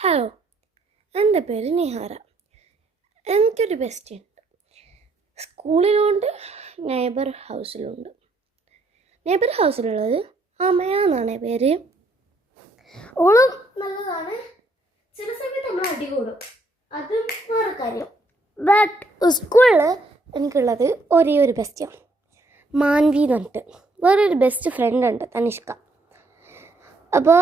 Hello, എൻ്റെ പേര് നിഹാര. എനിക്കൊരു ബെസ്റ്റ് ഉണ്ട്. സ്കൂളിലുണ്ട്, നെയ്ബർ ഹൗസിലുണ്ട്. നെയ്ബർ ഹൗസിലുള്ളത് അമയ എന്നാണ് പേര്. ഓളും നല്ലതാണ്. ചില സമയത്ത് നമ്മൾ അടികൂടും, അത് വേറെ കാര്യം. ബട്ട് സ്കൂളിൽ എനിക്കുള്ളത് ഒരേ ഒരു ബെസ്റ്റാണ്, മാൻവി എന്ന് പറഞ്ഞിട്ട്. വേറൊരു ബെസ്റ്റ് ഫ്രണ്ട് ഉണ്ട്, തനിഷ്ക. അപ്പോൾ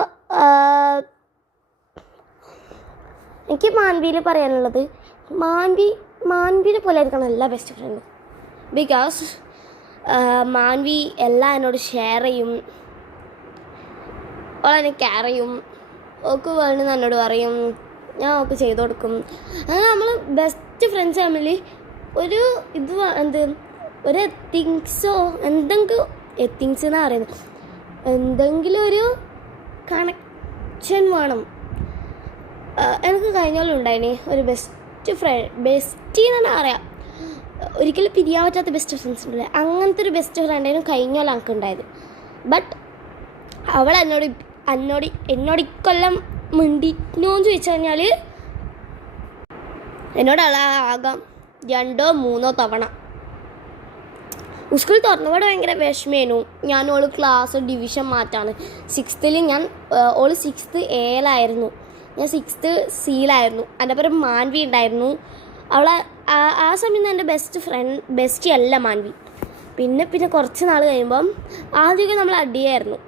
എനിക്ക് മാൻവിയിൽ പറയാനുള്ളത്, മാൻവിനെ പോലെ ആയിരിക്കണം എല്ലാ ബെസ്റ്റ് ഫ്രണ്ട്. ബിക്കോസ് മാൻവി എല്ലാം എന്നോട് ഷെയർ ചെയ്യും, ഓളെന്നെ കെയർ ചെയ്യും, ഓക്ക് വേണമെന്ന് എന്നോട് പറയും, ഞാൻ ഓക്ക് ചെയ്ത് കൊടുക്കും. അങ്ങനെ നമ്മൾ ബെസ്റ്റ് ഫ്രണ്ട്സ് തമ്മിൽ ഒരു ഒരു എത്തിങ്സോ എത്തിങ്സ് എന്നാണ് പറയുന്നത്, എന്തെങ്കിലും ഒരു കണക്ഷൻ വേണം. എനിക്ക് കഴിഞ്ഞാലും ഉണ്ടായിന് ഒരു ബെസ്റ്റി എന്ന് പറഞ്ഞാൽ അറിയാം, ഒരിക്കലും പിരിയാൻ പറ്റാത്ത ബെസ്റ്റ് ഫ്രണ്ട്സ് ഉണ്ടല്ലേ, അങ്ങനത്തെ ഒരു ബെസ്റ്റ് ഫ്രണ്ടായിരുന്നു കഴിഞ്ഞാലും എനിക്ക് ഉണ്ടായത്. ബട്ട് അവൾ എന്നോട് ഇക്കൊല്ലം മിണ്ടിനോന്ന് ചോദിച്ചു കഴിഞ്ഞാൽ എന്നോട് ആകാം 2-3 തവണ. സ്കൂൾ തുറന്നപാട് ഭയങ്കര വിഷമേനു. ഞാൻ ഓള് ക്ലാസ് ഡിവിഷൻ മാറ്റാണ്. 6th ഓള് 6th Aയിലായിരുന്നു, ഞാൻ 6th Cയിലായിരുന്നു. എൻ്റെ പേര് മാൻവി ഉണ്ടായിരുന്നു. അവളെ ആ സമയം എൻ്റെ ബെസ്റ്റി അല്ല മാൻവി. പിന്നെ കുറച്ച് നാൾ കഴിയുമ്പം ആദ്യമൊക്കെ നമ്മൾ അടിയായിരുന്നു.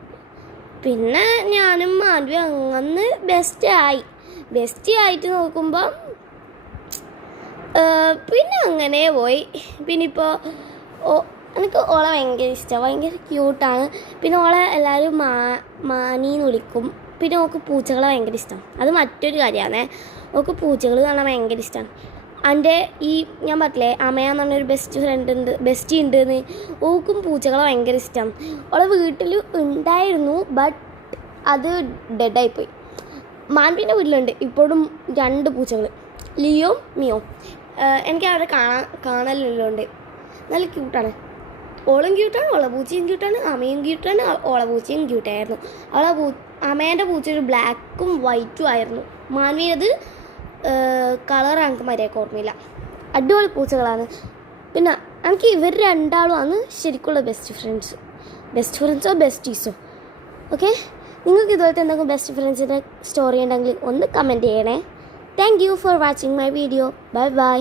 പിന്നെ ഞാനും മാൻവി അങ്ങനെ ബെസ്റ്റി ആയിട്ട് നോക്കുമ്പം പിന്നെ അങ്ങനെ പോയി. പിന്നെ ഇപ്പോൾ എനിക്ക് ഓളെ ഭയങ്കര ഇഷ്ടമാണ്, ഭയങ്കര ക്യൂട്ടാണ്. പിന്നെ ഓളെ എല്ലാവരും മാനീന്ന് വിളിക്കും. പിന്നെ ഓൾക്ക് പൂച്ചകളെ ഭയങ്കര ഇഷ്ടമാണ്, അത് മറ്റൊരു കാര്യമാണ്. ഓൾക്ക് പൂച്ചകൾ കാണാൻ ഭയങ്കര ഇഷ്ടമാണ്. എൻ്റെ ഞാൻ പറഞ്ഞില്ലേ അമയ എന്ന് പറഞ്ഞൊരു ബെസ്റ്റി ഉണ്ടെന്ന്, ഓൾക്കും പൂച്ചകളെ ഭയങ്കര ഇഷ്ടമാണ്. ഓളെ വീട്ടിൽ ഉണ്ടായിരുന്നു, ബട്ട് അത് ഡെഡായിപ്പോയി. മാൻവിൻ്റെ വീട്ടിലുണ്ട് ഇപ്പോഴും 2 പൂച്ചകൾ, ലിയോ മിയോ. എനിക്ക് അവരെ കാണലുണ്ട്. നല്ല ക്യൂട്ടാണ്. ഓളും ക്യൂട്ടാണ്, ഓളെ പൂച്ചയും ക്യൂട്ടാണ്, അമയും ക്യൂട്ടാണ്, ഓളെ പൂച്ചയും ക്യൂട്ടായിരുന്നു. അമേൻ്റെ പൂച്ച ഒരു ബ്ലാക്കും വൈറ്റും ആയിരുന്നു. മാൻവിയത് കളർ എനിക്ക് മര്യാദക്ക് ഓർമ്മയില്ല. അടിപൊളി പൂച്ചകളാണ്. പിന്നെ എനിക്ക് ഇവർ രണ്ടാളുമാണ് ശരിക്കുള്ള ബെസ്റ്റ് ഫ്രണ്ട്സോ ബെസ്റ്റീസോ. ഓക്കെ, നിങ്ങൾക്ക് ഇതുപോലത്തെ എന്തെങ്കിലും ബെസ്റ്റ് ഫ്രണ്ട്സിൻ്റെ സ്റ്റോറി ഉണ്ടെങ്കിൽ ഒന്ന് കമൻറ്റ് ചെയ്യണേ. Thank you for watching my video. Bye bye.